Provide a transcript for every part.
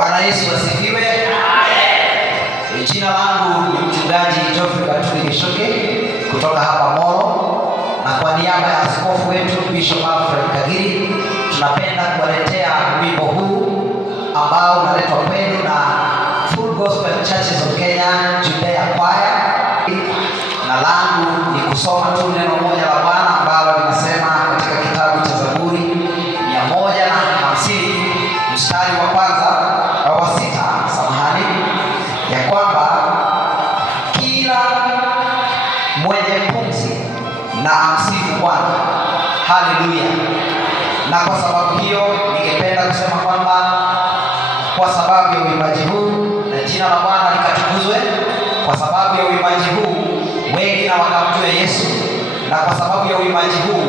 Bwana Yesu asifiwe. Amen. Jina langu ni mchungaji Geoffrey Katuli Gishoke kutoka hapa Moro, na kwa niaba ya askofu wetu Bishop Alfred Kagiri tunapenda kuwaletea wimbo huu ambao unaletwa kwenu na Full Gospel Churches of Kenya Judea Choir, na langu ni kusoma tu neno moja la Bwana ambalo linasema katika kitabu cha Zaburi 150 mstari wa kwanza wa sita, ya kwamba kila mwenye pumzi na amsifu Bwana. Haleluya. Na kwa sababu hiyo ningependa kusema kwamba kwa sababu ya uimbaji huu na jina la Bwana likatukuzwe, kwa sababu ya uimbaji huu wengi na wakamjua Yesu, na kwa sababu ya uimbaji huu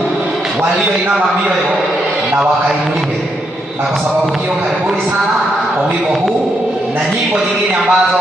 walioinama mioyo na wakainuliwe. Na kwa sababu hiyo karibuni sana kwa wimbo huu na nyimbo nyingine ambazo